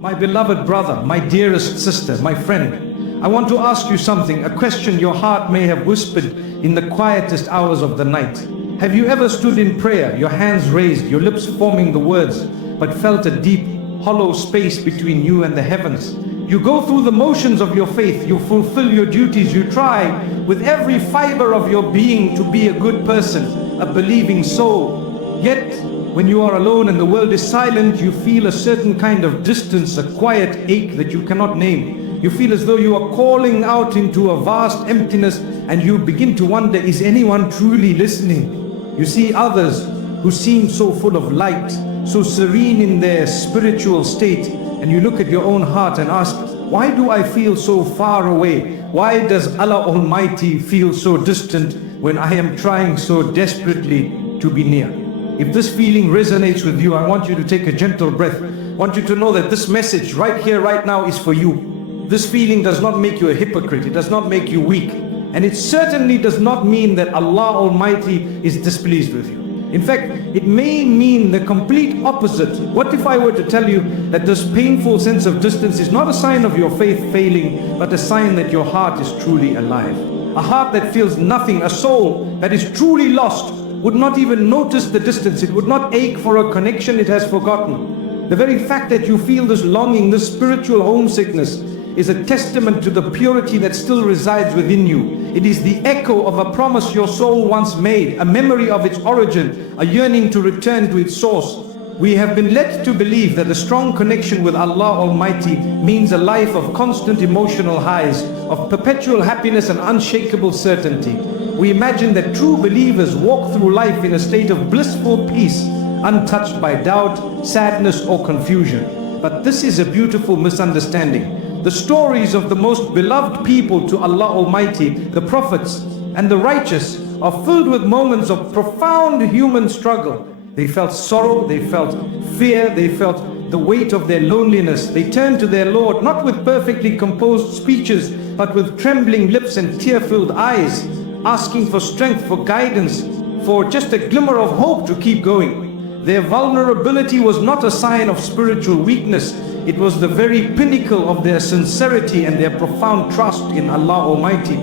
My beloved brother, my dearest sister, my friend, I want to ask you something, a question your heart may have whispered in the quietest hours of the night. Have you ever stood in prayer, your hands raised, your lips forming the words, but felt a deep, hollow space between you and the heavens? You go through the motions of your faith, you fulfill your duties, you try with every fiber of your being to be a good person, a believing soul. Yet, when you are alone and the world is silent, you feel a certain kind of distance, a quiet ache that you cannot name. You feel as though you are calling out into a vast emptiness, and you begin to wonder, is anyone truly listening? You see others who seem so full of light, so serene in their spiritual state, and you look at your own heart and ask, why do I feel so far away? Why does Allah Almighty feel so distant when I am trying so desperately to be near? If this feeling resonates with you, I want you to take a gentle breath. I want you to know that this message right here, right now is for you. This feeling does not make you a hypocrite. It does not make you weak. And it certainly does not mean that Allah Almighty is displeased with you. In fact, it may mean the complete opposite. What if I were to tell you that this painful sense of distance is not a sign of your faith failing, but a sign that your heart is truly alive? A heart that feels nothing, a soul that is truly lost, would not even notice the distance. It would not ache for a connection it has forgotten. The very fact that you feel this longing, this spiritual homesickness, is a testament to the purity that still resides within you. It is the echo of a promise your soul once made, a memory of its origin, a yearning to return to its source. We have been led to believe that a strong connection with Allah Almighty means a life of constant emotional highs, of perpetual happiness and unshakable certainty. We imagine that true believers walk through life in a state of blissful peace, untouched by doubt, sadness or confusion. But this is a beautiful misunderstanding. The stories of the most beloved people to Allah Almighty, the prophets and the righteous, are filled with moments of profound human struggle. They felt sorrow, they felt fear, they felt the weight of their loneliness. They turned to their Lord, not with perfectly composed speeches, but with trembling lips and tear-filled eyes, asking for strength, for guidance, for just a glimmer of hope to keep going. Their vulnerability was not a sign of spiritual weakness. It was the very pinnacle of their sincerity and their profound trust in Allah Almighty.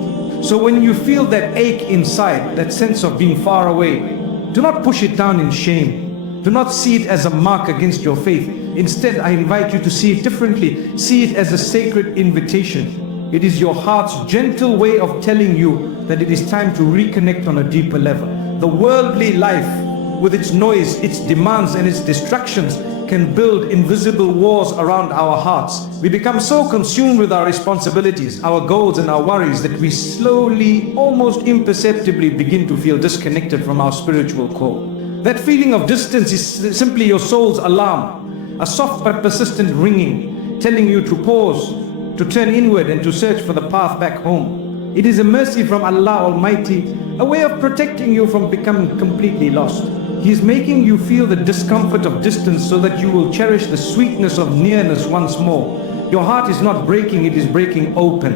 So when you feel that ache inside, that sense of being far away, do not push it down in shame. Do not see it as a mark against your faith. Instead, I invite you to see it differently. See it as a sacred invitation. It is your heart's gentle way of telling you that it is time to reconnect on a deeper level. The worldly life, with its noise, its demands and its distractions, can build invisible walls around our hearts. We become so consumed with our responsibilities, our goals and our worries that we slowly, almost imperceptibly begin to feel disconnected from our spiritual core. That feeling of distance is simply your soul's alarm, a soft but persistent ringing, telling you to pause, to turn inward and to search for the path back home. It is a mercy from Allah Almighty, a way of protecting you from becoming completely lost. He is making you feel the discomfort of distance so that you will cherish the sweetness of nearness once more. Your heart is not breaking, it is breaking open.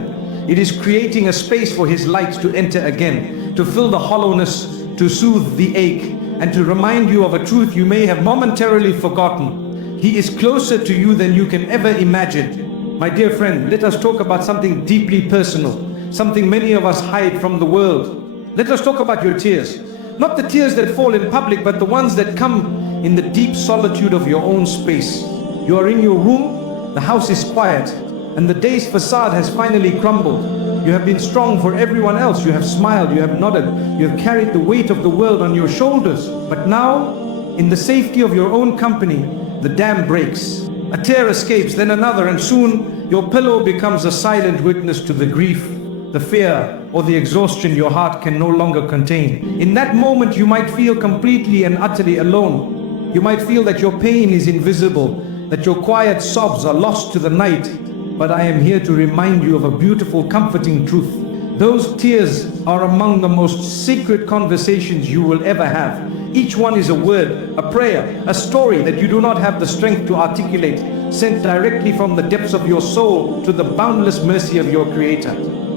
It is creating a space for His light to enter again, to fill the hollowness, to soothe the ache, and to remind you of a truth you may have momentarily forgotten. He is closer to you than you can ever imagine. My dear friend, let us talk about something deeply personal, something many of us hide from the world. Let us talk about your tears. Not the tears that fall in public, but the ones that come in the deep solitude of your own space. You are in your room, the house is quiet, and the day's facade has finally crumbled. You have been strong for everyone else. You have smiled, you have nodded, you have carried the weight of the world on your shoulders. But now, in the safety of your own company, the dam breaks. A tear escapes, then another, and soon your pillow becomes a silent witness to the grief, the fear, or the exhaustion your heart can no longer contain. In that moment, you might feel completely and utterly alone. You might feel that your pain is invisible, that your quiet sobs are lost to the night. But I am here to remind you of a beautiful, comforting truth. Those tears are among the most sacred conversations you will ever have. Each one is a word, a prayer, a story that you do not have the strength to articulate, sent directly from the depths of your soul to the boundless mercy of your Creator.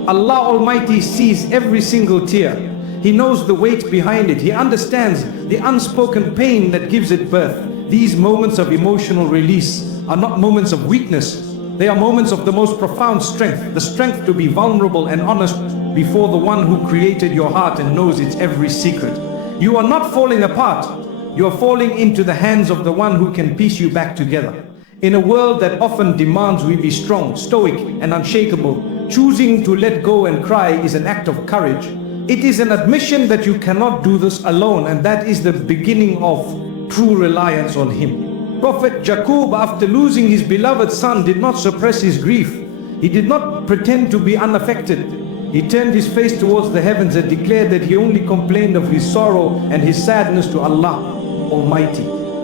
Allah Almighty sees every single tear. He knows the weight behind it. He understands the unspoken pain that gives it birth. These moments of emotional release are not moments of weakness. They are moments of the most profound strength, the strength to be vulnerable and honest before the one who created your heart and knows its every secret. You are not falling apart. You are falling into the hands of the one who can piece you back together. In a world that often demands we be strong, stoic, and unshakable, choosing to let go and cry is an act of courage. It is an admission that you cannot do this alone, and that is the beginning of true reliance on Him. Prophet Jacob, after losing his beloved son, did not suppress his grief. He did not pretend to be unaffected. He turned his face towards the heavens and declared that he only complained of his sorrow and his sadness to Allah Almighty.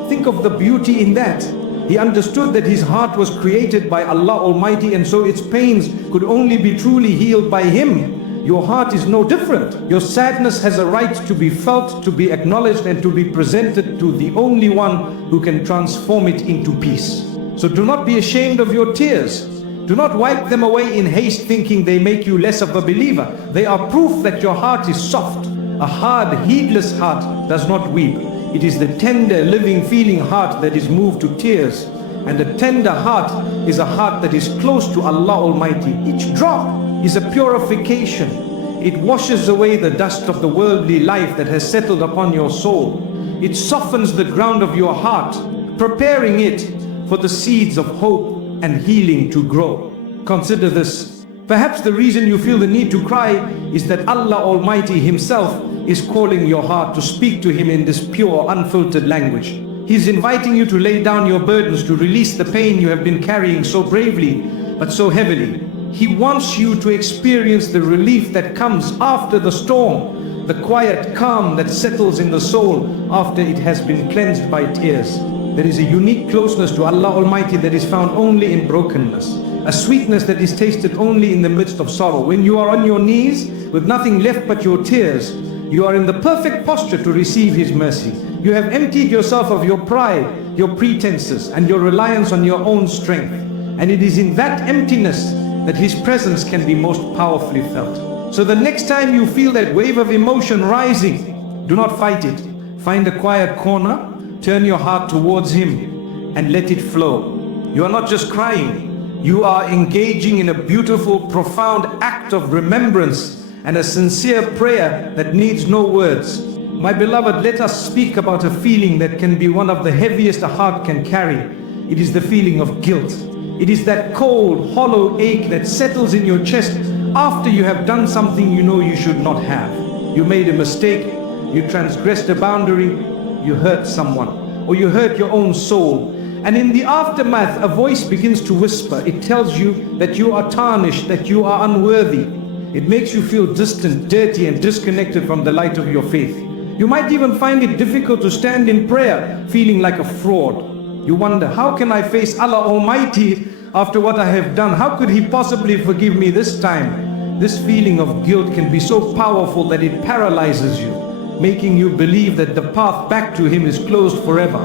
Think of the beauty in that. He understood that his heart was created by Allah Almighty, and so its pains could only be truly healed by Him. Your heart is no different. Your sadness has a right to be felt, to be acknowledged, and to be presented to the only one who can transform it into peace. So do not be ashamed of your tears. Do not wipe them away in haste, thinking they make you less of a believer. They are proof that your heart is soft. A hard, heedless heart does not weep. It is the tender, living, feeling heart that is moved to tears. And a tender heart is a heart that is close to Allah Almighty. Each drop is a purification. It washes away the dust of the worldly life that has settled upon your soul. It softens the ground of your heart, preparing it for the seeds of hope and healing to grow. Consider this. Perhaps the reason you feel the need to cry is that Allah Almighty Himself is calling your heart to speak to Him in this pure, unfiltered language. He's inviting you to lay down your burdens, to release the pain you have been carrying so bravely but so heavily. He wants you to experience the relief that comes after the storm, the quiet calm that settles in the soul after it has been cleansed by tears. There is a unique closeness to Allah Almighty that is found only in brokenness, a sweetness that is tasted only in the midst of sorrow. When you are on your knees with nothing left but your tears, you are in the perfect posture to receive His mercy. You have emptied yourself of your pride, your pretenses, and your reliance on your own strength. And it is in that emptiness that His presence can be most powerfully felt. So the next time you feel that wave of emotion rising, do not fight it. Find a quiet corner, turn your heart towards Him, and let it flow. You are not just crying, you are engaging in a beautiful, profound act of remembrance and a sincere prayer that needs no words. My beloved, let us speak about a feeling that can be one of the heaviest a heart can carry. It is the feeling of guilt. It is that cold, hollow ache that settles in your chest after you have done something you know you should not have. You made a mistake, you transgressed a boundary, you hurt someone, or you hurt your own soul. And in the aftermath, a voice begins to whisper. It tells you that you are tarnished, that you are unworthy. It makes you feel distant, dirty, and disconnected from the light of your faith. You might even find it difficult to stand in prayer, feeling like a fraud. You wonder, how can I face Allah Almighty after what I have done? How could He possibly forgive me this time? This feeling of guilt can be so powerful that it paralyzes you, making you believe that the path back to Him is closed forever.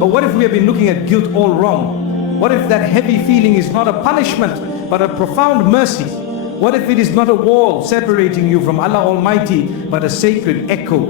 But what if we have been looking at guilt all wrong? What if that heavy feeling is not a punishment, but a profound mercy? What if it is not a wall separating you from Allah Almighty, but a sacred echo,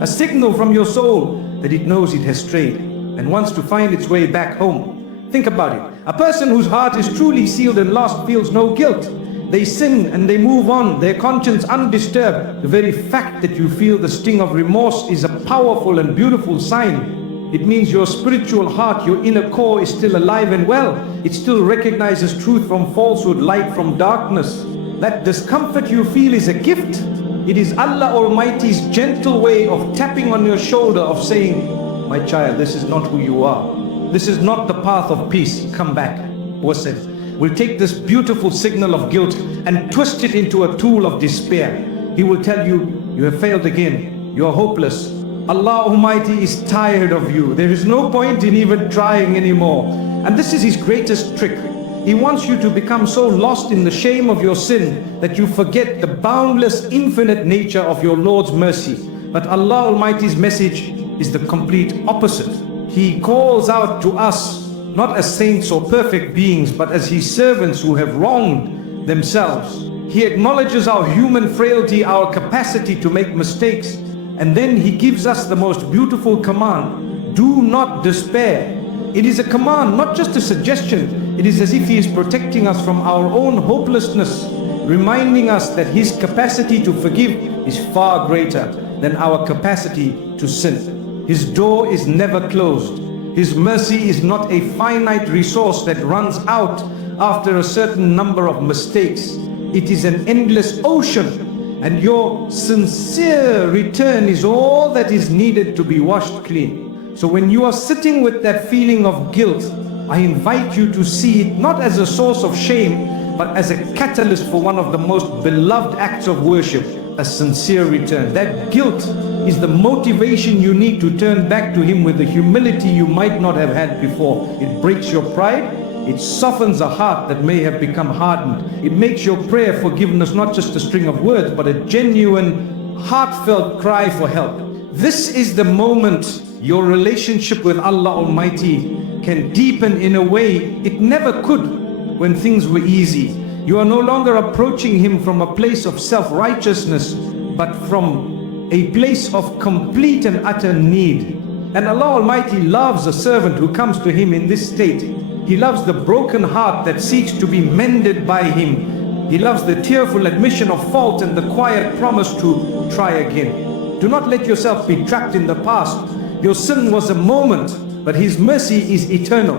a signal from your soul that it knows it has strayed and wants to find its way back home? Think about it. A person whose heart is truly sealed and lost feels no guilt. They sin and they move on, their conscience undisturbed. The very fact that you feel the sting of remorse is a powerful and beautiful sign. It means your spiritual heart, your inner core is still alive and well. It still recognizes truth from falsehood, light from darkness. That discomfort you feel is a gift. It is Allah Almighty's gentle way of tapping on your shoulder, of saying, my child, this is not who you are. This is not the path of peace. Come back. We'll take this beautiful signal of guilt and twist it into a tool of despair. He will tell you, you have failed again. You are hopeless. Allah Almighty is tired of you. There is no point in even trying anymore. And this is His greatest trick. He wants you to become so lost in the shame of your sin that you forget the boundless, infinite nature of your Lord's mercy. But Allah Almighty's message is the complete opposite. He calls out to us, not as saints or perfect beings, but as His servants who have wronged themselves. He acknowledges our human frailty, our capacity to make mistakes, and then He gives us the most beautiful command. Do not despair. It is a command, not just a suggestion. It is as if He is protecting us from our own hopelessness, reminding us that His capacity to forgive is far greater than our capacity to sin. His door is never closed. His mercy is not a finite resource that runs out after a certain number of mistakes. It is an endless ocean, and your sincere return is all that is needed to be washed clean. So when you are sitting with that feeling of guilt, I invite you to see it not as a source of shame, but as a catalyst for one of the most beloved acts of worship, a sincere return. That guilt is the motivation you need to turn back to Him with the humility you might not have had before. It breaks your pride. It softens a heart that may have become hardened. It makes your prayer forgiveness not just a string of words, but a genuine, heartfelt cry for help. This is the moment your relationship with Allah Almighty can deepen in a way it never could when things were easy. You are no longer approaching Him from a place of self-righteousness, but from a place of complete and utter need. And Allah Almighty loves a servant who comes to Him in this state. He loves the broken heart that seeks to be mended by Him. He loves the tearful admission of fault and the quiet promise to try again. Do not let yourself be trapped in the past. Your sin was a moment, but His mercy is eternal.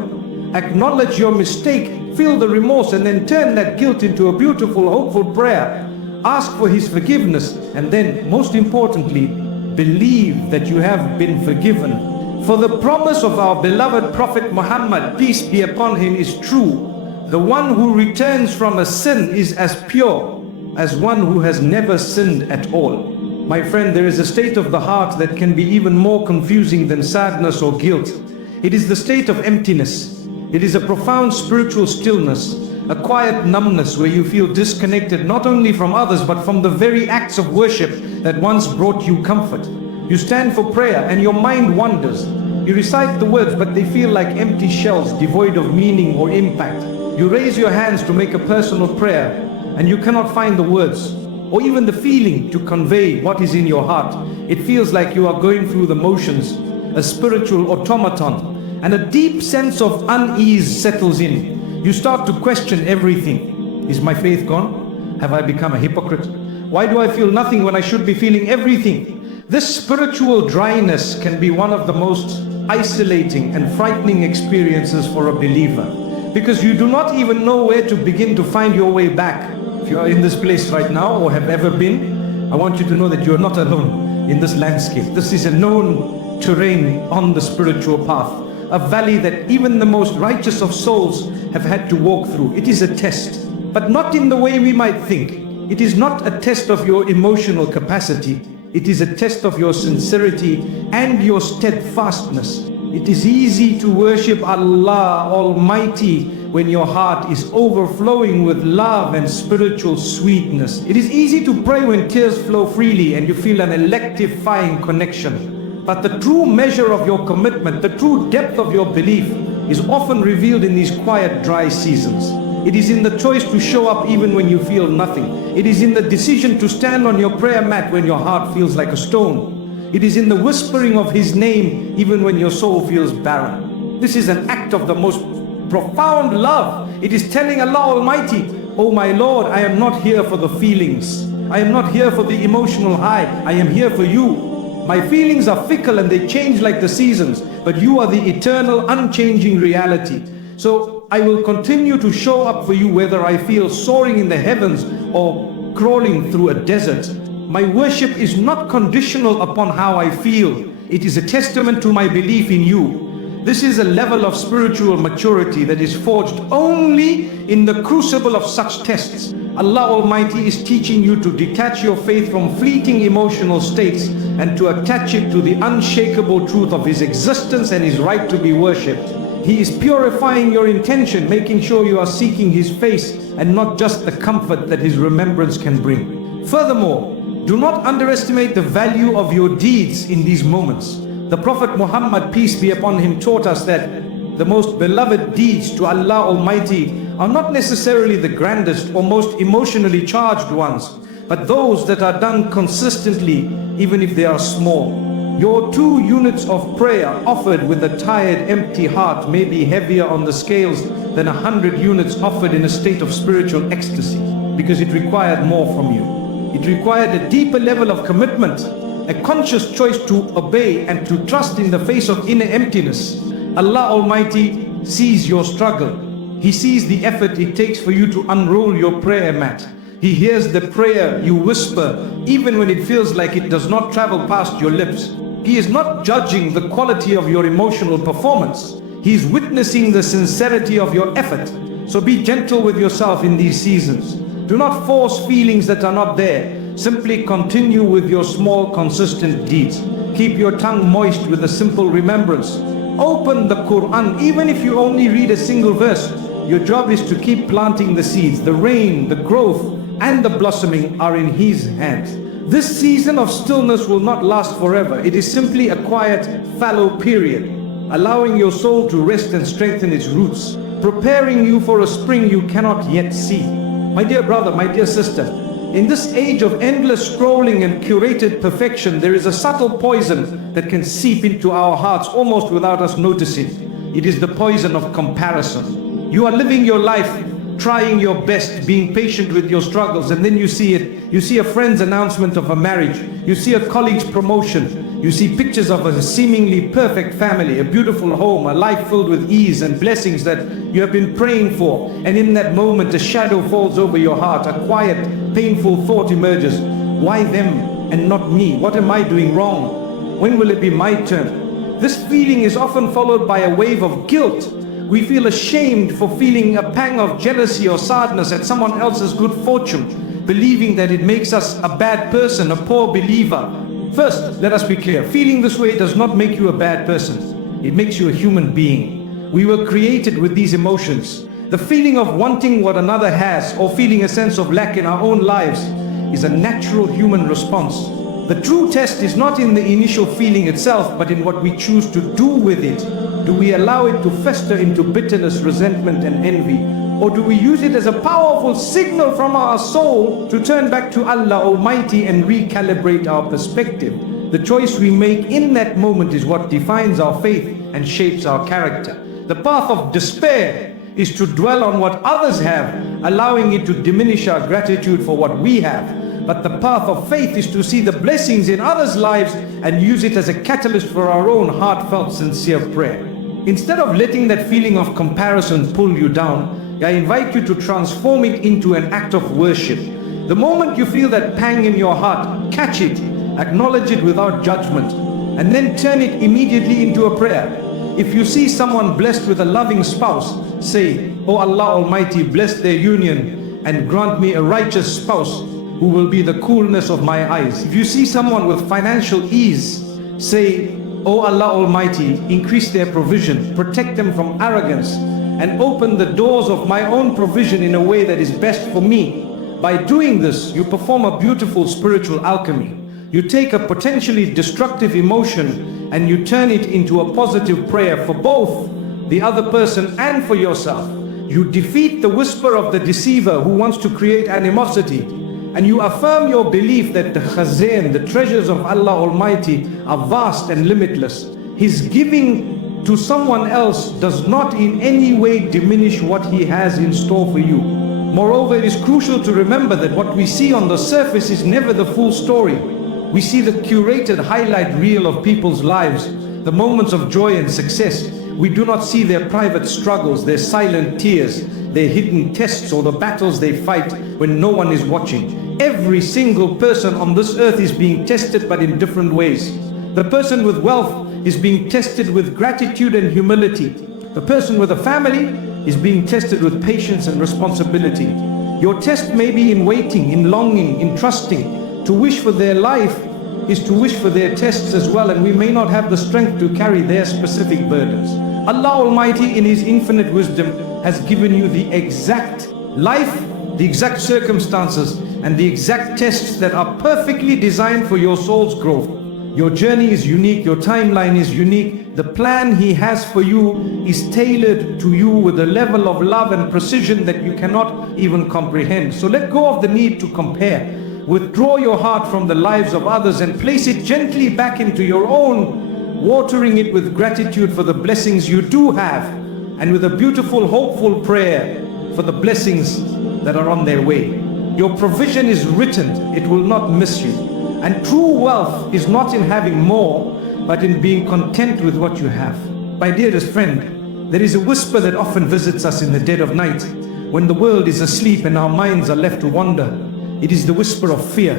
Acknowledge your mistake, feel the remorse, and then turn that guilt into a beautiful, hopeful prayer. Ask for His forgiveness, and then, most importantly, believe that you have been forgiven. For the promise of our beloved Prophet Muhammad, peace be upon him, is true. The one who returns from a sin is as pure as one who has never sinned at all. My friend, there is a state of the heart that can be even more confusing than sadness or guilt. It is the state of emptiness. It is a profound spiritual stillness, a quiet numbness where you feel disconnected not only from others but from the very acts of worship that once brought you comfort. You stand for prayer and your mind wanders. You recite the words, but they feel like empty shells devoid of meaning or impact. You raise your hands to make a personal prayer and you cannot find the words or even the feeling to convey what is in your heart. It feels like you are going through the motions, a spiritual automaton, and a deep sense of unease settles in. You start to question everything. Is my faith gone? Have I become a hypocrite? Why do I feel nothing when I should be feeling everything? This spiritual dryness can be one of the most isolating and frightening experiences for a believer, because you do not even know where to begin to find your way back. If you are in this place right now or have ever been, I want you to know that you are not alone in this landscape. This is a known terrain on the spiritual path, a valley that even the most righteous of souls have had to walk through. It is a test, but not in the way we might think. It is not a test of your emotional capacity. It is a test of your sincerity and your steadfastness. It is easy to worship Allah Almighty when your heart is overflowing with love and spiritual sweetness. It is easy to pray when tears flow freely and you feel an electrifying connection. But the true measure of your commitment, the true depth of your belief, is often revealed in these quiet, dry seasons. It is in the choice to show up even when you feel nothing. It is in the decision to stand on your prayer mat when your heart feels like a stone. It is in the whispering of His name even when your soul feels barren. This is an act of the most profound love. It is telling Allah Almighty, "Oh my Lord, I am not here for the feelings. I am not here for the emotional high. I am here for you. My feelings are fickle and they change like the seasons, but you are the eternal, unchanging reality. So I will continue to show up for you whether I feel soaring in the heavens or crawling through a desert. My worship is not conditional upon how I feel. It is a testament to my belief in you." This is a level of spiritual maturity that is forged only in the crucible of such tests. Allah Almighty is teaching you to detach your faith from fleeting emotional states and to attach it to the unshakable truth of His existence and His right to be worshipped. He is purifying your intention, making sure you are seeking His face and not just the comfort that His remembrance can bring. Furthermore, do not underestimate the value of your deeds in these moments. The Prophet Muhammad, peace be upon him, taught us that the most beloved deeds to Allah Almighty are not necessarily the grandest or most emotionally charged ones, but those that are done consistently, even if they are small. Your 2 units of prayer offered with a tired, empty heart may be heavier on the scales than 100 units offered in a state of spiritual ecstasy, because it required more from you. It required a deeper level of commitment, a conscious choice to obey and to trust in the face of inner emptiness. Allah Almighty sees your struggle. He sees the effort it takes for you to unroll your prayer mat. He hears the prayer you whisper, even when it feels like it does not travel past your lips. He is not judging the quality of your emotional performance. He is witnessing the sincerity of your effort. So be gentle with yourself in these seasons. Do not force feelings that are not there. Simply continue with your small, consistent deeds. Keep your tongue moist with a simple remembrance. Open the Quran, even if you only read a single verse. Your job is to keep planting the seeds. The rain, the growth, and the blossoming are in His hands. This season of stillness will not last forever. It is simply a quiet, fallow period, allowing your soul to rest and strengthen its roots, preparing you for a spring you cannot yet see. My dear brother, my dear sister, in this age of endless scrolling and curated perfection, there is a subtle poison that can seep into our hearts almost without us noticing. It is the poison of comparison. You are living your life, trying your best, being patient with your struggles, and then you see it. You see a friend's announcement of a marriage. You see a colleague's promotion. You see pictures of a seemingly perfect family, a beautiful home, a life filled with ease and blessings that you have been praying for. And in that moment, a shadow falls over your heart. A quiet, painful thought emerges. Why them and not me? What am I doing wrong? When will it be my turn? This feeling is often followed by a wave of guilt. We feel ashamed for feeling a pang of jealousy or sadness at someone else's good fortune, believing that it makes us a bad person, a poor believer. First, let us be clear. Feeling this way does not make you a bad person. It makes you a human being. We were created with these emotions. The feeling of wanting what another has or feeling a sense of lack in our own lives is a natural human response. The true test is not in the initial feeling itself, but in what we choose to do with it. Do we allow it to fester into bitterness, resentment, and envy? Or do we use it as a powerful signal from our soul to turn back to Allah Almighty and recalibrate our perspective? The choice we make in that moment is what defines our faith and shapes our character. The path of despair is to dwell on what others have, allowing it to diminish our gratitude for what we have. But the path of faith is to see the blessings in others' lives and use it as a catalyst for our own heartfelt, sincere prayer. Instead of letting that feeling of comparison pull you down, I invite you to transform it into an act of worship. The moment you feel that pang in your heart, catch it, acknowledge it without judgment, and then turn it immediately into a prayer. If you see someone blessed with a loving spouse, say, "Oh Allah Almighty, bless their union and grant me a righteous spouse who will be the coolness of my eyes." If you see someone with financial ease, say, "Oh Allah Almighty, increase their provision, protect them from arrogance, and open the doors of my own provision in a way that is best for me." By doing this, you perform a beautiful spiritual alchemy. You take a potentially destructive emotion and you turn it into a positive prayer for both the other person and for yourself. You defeat the whisper of the deceiver who wants to create animosity, and you affirm your belief that the khazain, the treasures of Allah Almighty, are vast and limitless. His giving to someone else does not in any way diminish what He has in store for you. Moreover, it is crucial to remember that what we see on the surface is never the full story. We see the curated highlight reel of people's lives, the moments of joy and success. We do not see their private struggles, their silent tears, their hidden tests, or the battles they fight when no one is watching. Every single person on this earth is being tested, but in different ways. The person with wealth is being tested with gratitude and humility. The person with a family is being tested with patience and responsibility. Your test may be in waiting, in longing, in trusting. To wish for their life is to wish for their tests as well, and we may not have the strength to carry their specific burdens. Allah Almighty in His infinite wisdom has given you the exact life, the exact circumstances, and the exact tests that are perfectly designed for your soul's growth. Your journey is unique, your timeline is unique. The plan He has for you is tailored to you with a level of love and precision that you cannot even comprehend. So let go of the need to compare. withdraw your heart from the lives of others and place it gently back into your own, watering it with gratitude for the blessings you do have, and with a beautiful, hopeful prayer for the blessings that are on their way. Your provision is written, it will not miss you. And true wealth is not in having more, but in being content with what you have. My dearest friend, there is a whisper that often visits us in the dead of night, when the world is asleep and our minds are left to wander. It is the whisper of fear.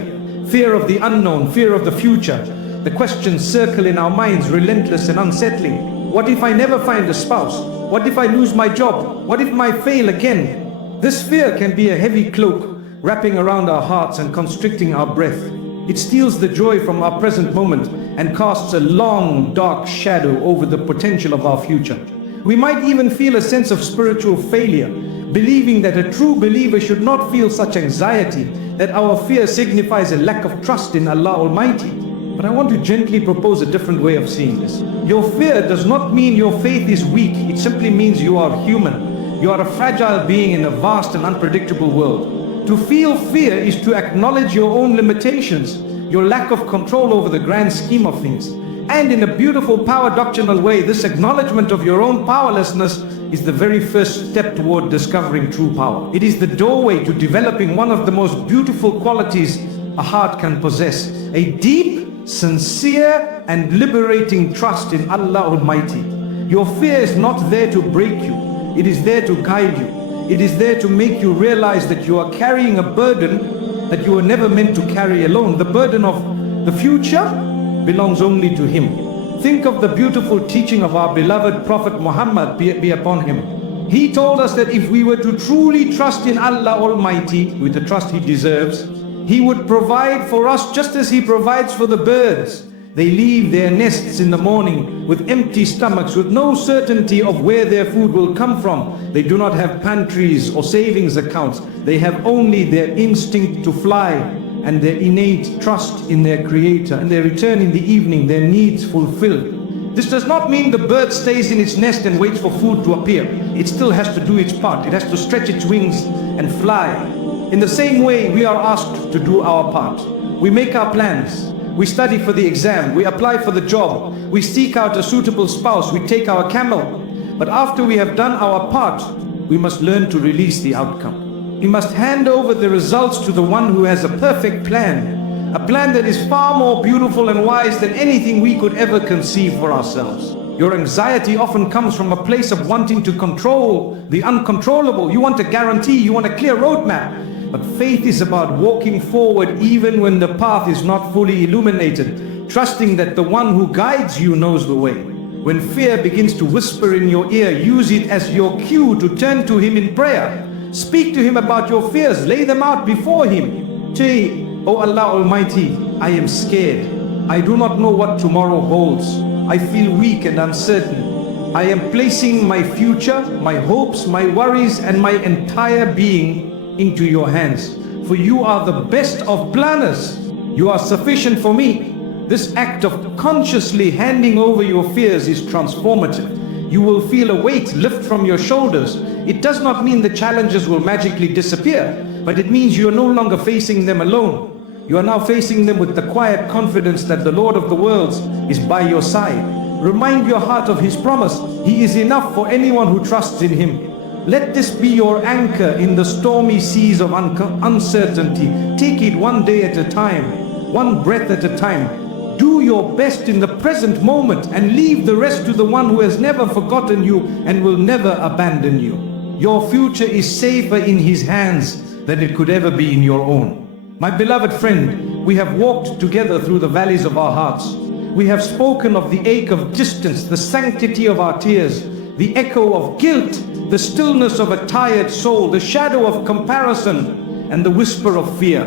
Fear of the unknown, fear of the future. The questions circle in our minds, relentless and unsettling. What if I never find a spouse? What if I lose my job? What if I fail again? This fear can be a heavy cloak wrapping around our hearts and constricting our breath. It steals the joy from our present moment and casts a long, dark shadow over the potential of our future. We might even feel a sense of spiritual failure, believing that a true believer should not feel such anxiety, that our fear signifies a lack of trust in Allah Almighty. But I want to gently propose a different way of seeing this. Your fear does not mean your faith is weak. It simply means you are human. You are a fragile being in a vast and unpredictable world. To feel fear is to acknowledge your own limitations, your lack of control over the grand scheme of things. And in a beautiful power doctrinal way, this acknowledgement of your own powerlessness is the very first step toward discovering true power. It is the doorway to developing one of the most beautiful qualities a heart can possess: a deep, sincere and liberating trust in Allah Almighty. Your fear is not there to break you, it is there to guide you. It is there to make you realize that you are carrying a burden that you were never meant to carry alone. The burden of the future belongs only to Him. Think of the beautiful teaching of our beloved Prophet Muhammad, be upon him. He told us that if we were to truly trust in Allah Almighty with the trust He deserves, He would provide for us just as He provides for the birds. They leave their nests in the morning with empty stomachs, with no certainty of where their food will come from. They do not have pantries or savings accounts. They have only their instinct to fly and their innate trust in their Creator, and they return in the evening, their needs fulfilled. This does not mean the bird stays in its nest and waits for food to appear. It still has to do its part. It has to stretch its wings and fly. In the same way, we are asked to do our part. We make our plans. We study for the exam. We apply for the job. We seek out a suitable spouse. We take our camel. But after we have done our part, we must learn to release the outcome. We must hand over the results to the one who has a perfect plan, a plan that is far more beautiful and wise than anything we could ever conceive for ourselves. Your anxiety often comes from a place of wanting to control the uncontrollable. You want a guarantee, you want a clear roadmap. But faith is about walking forward even when the path is not fully illuminated, trusting that the one who guides you knows the way. When fear begins to whisper in your ear, use it as your cue to turn to Him in prayer. Speak to Him about your fears, lay them out before Him. Say, "Oh Allah Almighty, I am scared. I do not know what tomorrow holds. I feel weak and uncertain. I am placing my future, my hopes, my worries and my entire being into your hands. For you are the best of planners. You are sufficient for me." This act of consciously handing over your fears is transformative. You will feel a weight lift from your shoulders. It does not mean the challenges will magically disappear, but it means you are no longer facing them alone. You are now facing them with the quiet confidence that the Lord of the worlds is by your side. Remind your heart of His promise. He is enough for anyone who trusts in Him. Let this be your anchor in the stormy seas of uncertainty. Take it one day at a time, one breath at a time. Do your best in the present moment and leave the rest to the one who has never forgotten you and will never abandon you. Your future is safer in His hands than it could ever be in your own. My beloved friend, we have walked together through the valleys of our hearts. We have spoken of the ache of distance, the sanctity of our tears, the echo of guilt, the stillness of a tired soul, the shadow of comparison, and the whisper of fear.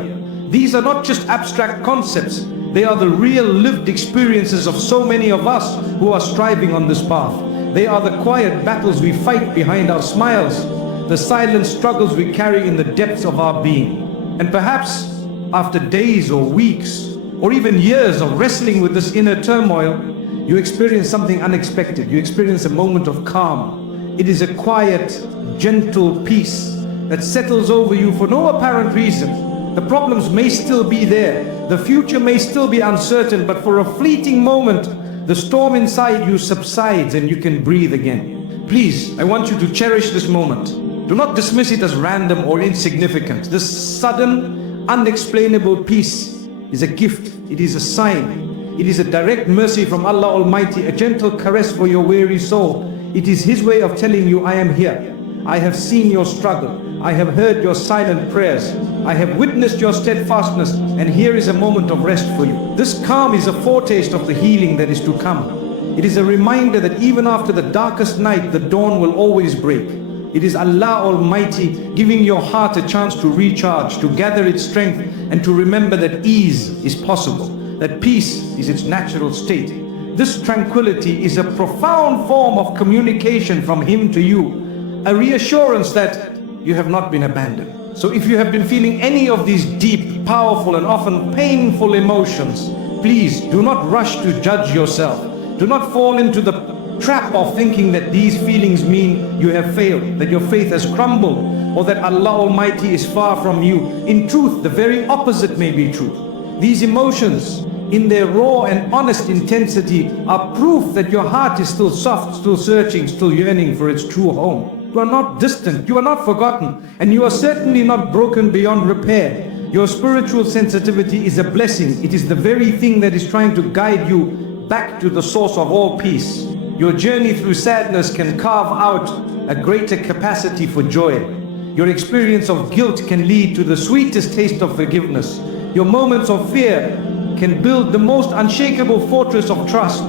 These are not just abstract concepts. They are the real lived experiences of so many of us who are striving on this path. They are the quiet battles we fight behind our smiles, the silent struggles we carry in the depths of our being. And perhaps after days or weeks or even years of wrestling with this inner turmoil, you experience something unexpected. You experience a moment of calm. It is a quiet, gentle peace that settles over you for no apparent reason. The problems may still be there. The future may still be uncertain, but for a fleeting moment, the storm inside you subsides and you can breathe again. Please, I want you to cherish this moment. Do not dismiss it as random or insignificant. This sudden, unexplainable peace is a gift. It is a sign. It is a direct mercy from Allah Almighty, a gentle caress for your weary soul. It is His way of telling you, I am here. I have seen your struggle. I have heard your silent prayers. I have witnessed your steadfastness, and here is a moment of rest for you. This calm is a foretaste of the healing that is to come. It is a reminder that even after the darkest night, the dawn will always break. It is Allah Almighty giving your heart a chance to recharge, to gather its strength, and to remember that ease is possible, that peace is its natural state. This tranquility is a profound form of communication from Him to you, a reassurance that you have not been abandoned. So if you have been feeling any of these deep, powerful, and often painful emotions, please do not rush to judge yourself. Do not fall into the trap of thinking that these feelings mean you have failed, that your faith has crumbled, or that Allah Almighty is far from you. In truth, the very opposite may be true. These emotions, in their raw and honest intensity, are proof that your heart is still soft, still searching, still yearning for its true home. You are not distant, you are not forgotten, and you are certainly not broken beyond repair. Your spiritual sensitivity is a blessing. It is the very thing that is trying to guide you back to the source of all peace. Your journey through sadness can carve out a greater capacity for joy. Your experience of guilt can lead to the sweetest taste of forgiveness. Your moments of fear can build the most unshakable fortress of trust.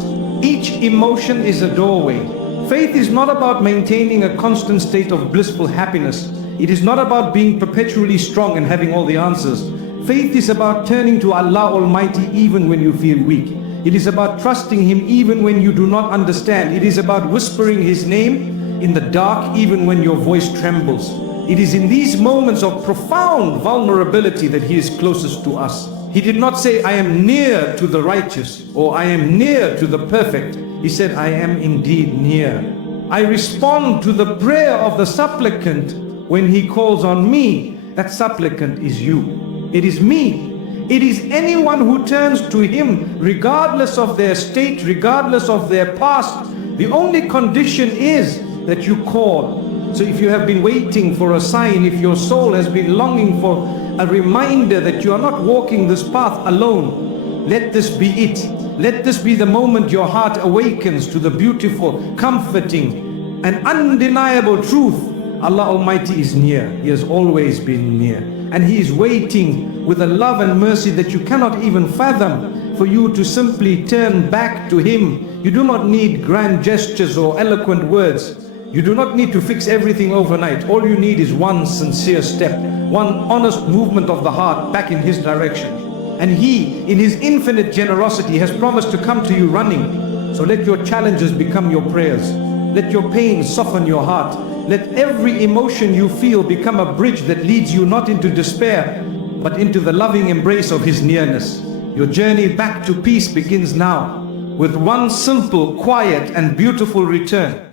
Each emotion is a doorway. Faith is not about maintaining a constant state of blissful happiness. It is not about being perpetually strong and having all the answers. Faith is about turning to Allah Almighty even when you feel weak. It is about trusting Him even when you do not understand. It is about whispering His name in the dark even when your voice trembles. It is in these moments of profound vulnerability that He is closest to us. He did not say, I am near to the righteous, or I am near to the perfect. He said, I am indeed near. I respond to the prayer of the supplicant when he calls on me. That supplicant is you. It is me. It is anyone who turns to Him, regardless of their state, regardless of their past. The only condition is that you call. So if you have been waiting for a sign, if your soul has been longing for a reminder that you are not walking this path alone, let this be it. Let this be the moment your heart awakens to the beautiful, comforting, and undeniable truth. Allah Almighty is near. He has always been near. And He is waiting with a love and mercy that you cannot even fathom for you to simply turn back to Him. You do not need grand gestures or eloquent words. You do not need to fix everything overnight. All you need is one sincere step, one honest movement of the heart back in His direction. And He, in His infinite generosity, has promised to come to you running. So let your challenges become your prayers. Let your pain soften your heart. Let every emotion you feel become a bridge that leads you not into despair, but into the loving embrace of His nearness. Your journey back to peace begins now, with one simple, quiet, and beautiful return.